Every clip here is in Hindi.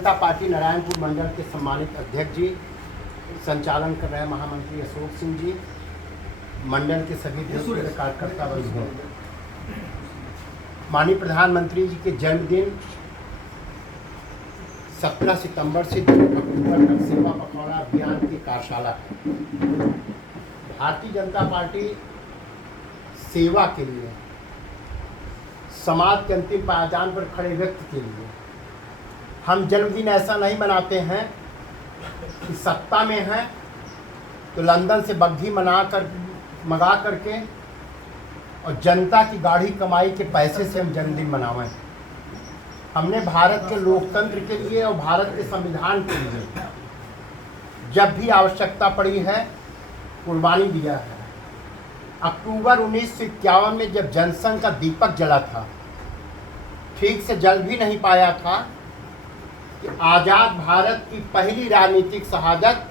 जनता पार्टी नारायणपुर मंडल के सम्मानित अध्यक्ष जी, संचालन कर रहे महामंत्री अशोक सिंह जी, मंडल के सभी कार्यकर्ता वर्ग, माननीय प्रधानमंत्री जी के जन्मदिन 17 सितंबर से 2 अक्टूबर तक सेवा पखवाड़ा अभियान की कार्यशाला है। भारतीय जनता पार्टी सेवा के लिए, समाज के अंतिम पायदान पर खड़े व्यक्ति के लिए, हम जन्मदिन ऐसा नहीं मनाते हैं कि सत्ता में हैं तो लंदन से बग्घी मंगा करके और जनता की गाढ़ी कमाई के पैसे से हम जन्मदिन मनावें। हमने भारत के लोकतंत्र के लिए और भारत के संविधान के लिए जब भी आवश्यकता पड़ी है कुर्बानी दिया है। अक्टूबर 1951 में जब जनसंघ का दीपक जला था, ठीक से जल भी नहीं पाया था कि आज़ाद भारत की पहली राजनीतिक शहादत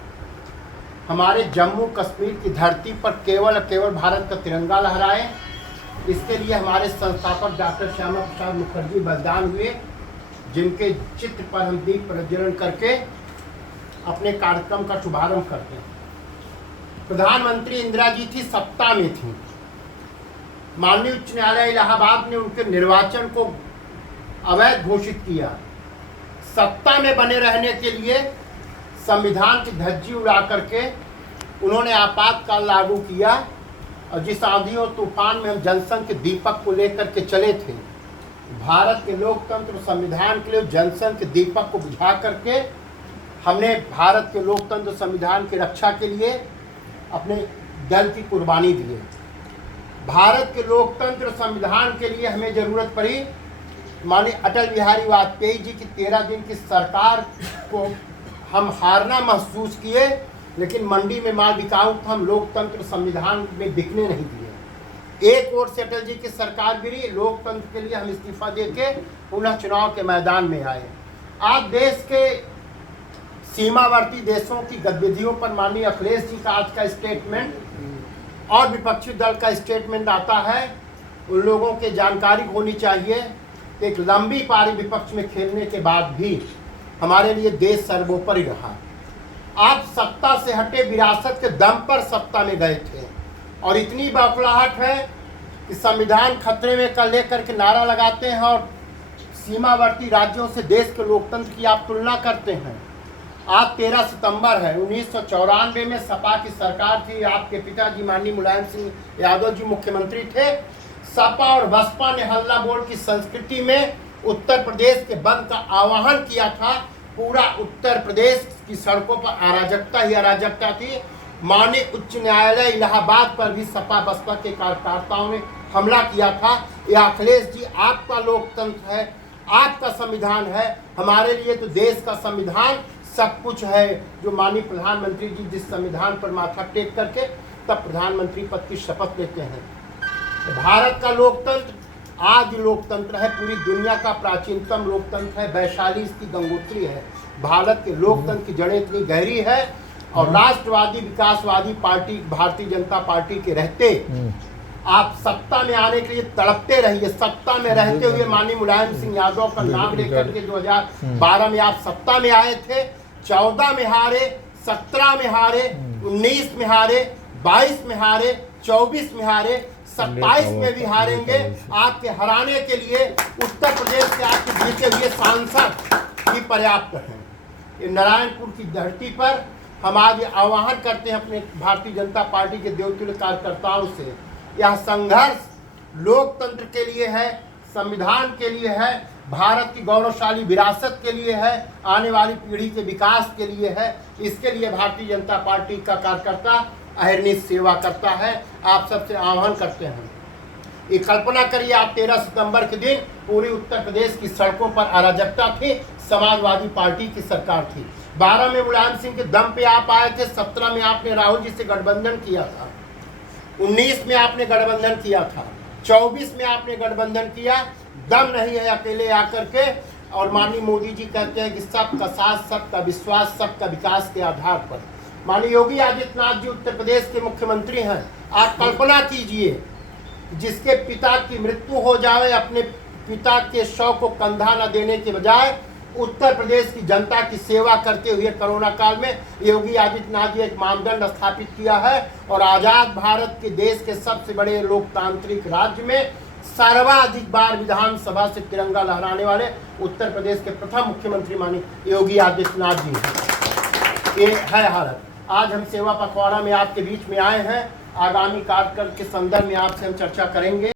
हमारे जम्मू कश्मीर की धरती पर केवल भारत का तिरंगा लहराए। इसके लिए हमारे संस्थापक डॉक्टर श्यामा प्रसाद मुखर्जी बलिदान हुए, जिनके चित्र पर हम दीप प्रज्वलन करके अपने कार्यक्रम का शुभारंभ करते हैं। प्रधानमंत्री इंदिरा जी थी, सत्ता में थी। माननीय उच्च न्यायालय इलाहाबाद ने उनके निर्वाचन को अवैध घोषित किया। सत्ता में बने रहने के लिए संविधान की धज्जी उड़ा करके उन्होंने आपातकाल लागू किया, और जिस आंधी और तूफान में हम जनसंघ के दीपक को लेकर के चले थे, भारत के लोकतंत्र और संविधान के लिए जनसंघ के दीपक को बुझा करके हमने भारत के लोकतंत्र संविधान की रक्षा के लिए अपने दल की कुर्बानी दी है। भारत के लोकतंत्र संविधान के लिए हमें जरूरत पड़ी माननीय अटल बिहारी वाजपेयी जी की 13 दिन की सरकार को हम हारना महसूस किए, लेकिन मंडी में माल बिकाऊ था, हम लोकतंत्र संविधान में बिकने नहीं दिए। एक ओर से अटल जी की सरकार गिरी, लोकतंत्र के लिए हम इस्तीफा देके पुनः चुनाव के मैदान में आए। आज देश के सीमावर्ती देशों की गतिविधियों पर माननीय अखिलेश जी का आज का स्टेटमेंट और विपक्षी दल का स्टेटमेंट आता है, उन लोगों के जानकारी होनी चाहिए। एक लंबी पारी विपक्ष में खेलने के बाद भी हमारे लिए देश सर्वोपरि रहा। आप सत्ता से हटे विरासत के दम पर सत्ता में गए थे, और इतनी बौखलाहट है कि संविधान खतरे में कर लेकर के नारा लगाते हैं और सीमावर्ती राज्यों से देश के लोकतंत्र की आप तुलना करते हैं। आज 13 सितंबर है। 1994 में सपा की सरकार थी, आपके पिताजी माननीय मुलायम सिंह यादव जी मुख्यमंत्री थे। सपा और बसपा ने हल्ला बोल की संस्कृति में उत्तर प्रदेश के बंद का आह्वान किया था। पूरा उत्तर प्रदेश की सड़कों पर अराजकता ही अराजकता थी। माननीय उच्च न्यायालय इलाहाबाद पर भी सपा बसपा के कार्यकर्ताओं ने हमला किया था। यह अखिलेश जी, आपका लोकतंत्र है, आपका संविधान है, हमारे लिए तो देश का संविधान सब कुछ है। जो माननीय प्रधानमंत्री जी जिस संविधान पर माथा टेक करके तब प्रधानमंत्री पद की शपथ लेते हैं। भारत का लोकतंत्र आज लोकतंत्र है, पूरी दुनिया का प्राचीनतम लोकतंत्र है, वैशाली इसकी गंगोत्री है। भारत के लोकतंत्र की जड़ें इतनी गहरी है, और राष्ट्रवादी विकासवादी पार्टी भारतीय जनता पार्टी के रहते आप सत्ता में आने के लिए तड़पते रहिए। सत्ता में रहते हुए माननीय मुलायम सिंह यादव का नाम लेकर के 2012 में आप सत्ता में आए थे। 14 में हारे, 17 में हारे, 19 में हारे, 22 में हारे, 24 में हारे, 27 में भी हारेंगे। आपके हराने के लिए उत्तर प्रदेश से आपके जीते हुए सांसद ही पर्याप्त हैं। ये नारायणपुर की धरती पर हम आज आह्वान करते हैं अपने भारतीय जनता पार्टी के देवतुल्य कार्यकर्ताओं से, यह संघर्ष लोकतंत्र के लिए है, संविधान के लिए है, भारत की गौरवशाली विरासत के लिए है, आने वाली पीढ़ी के विकास के लिए है। इसके लिए भारतीय जनता पार्टी का कार्यकर्ता अहरनिश सेवा करता है। आप सबसे आह्वान करते हैं, ये कल्पना करिए आप 13 सितंबर के दिन पूरे उत्तर प्रदेश की सड़कों पर अराजकता थी, समाजवादी पार्टी की सरकार थी। 12 में मुलायम सिंह के दम पे आप आए थे, 17 में आपने राहुल जी से गठबंधन किया था, 19 में आपने गठबंधन किया था, 24 में आपने गठबंधन किया। दम नहीं है अकेले आकर के, और माननीय मोदी जी कहते हैं कि सबका साथ, सबका विश्वास, सबका विकास के आधार पर। माननीय योगी आदित्यनाथ जी उत्तर प्रदेश के मुख्यमंत्री हैं। आप कल्पना कीजिए, जिसके पिता की मृत्यु हो जाए, अपने पिता के शव को कंधा न देने के बजाय उत्तर प्रदेश की जनता की सेवा करते हुए कोरोना काल में योगी आदित्यनाथ जी एक मानदंड स्थापित किया है और आज़ाद भारत के देश के सबसे बड़े लोकतांत्रिक राज्य में सर्वाधिक बार विधानसभा से तिरंगा लहराने वाले उत्तर प्रदेश के प्रथम मुख्यमंत्री माननीय योगी आदित्यनाथ जी हैं। ये है हालत। आज हम सेवा पखवाड़ा में आपके बीच में आए हैं। आगामी कार्यक्रम के संदर्भ में आपसे हम चर्चा करेंगे।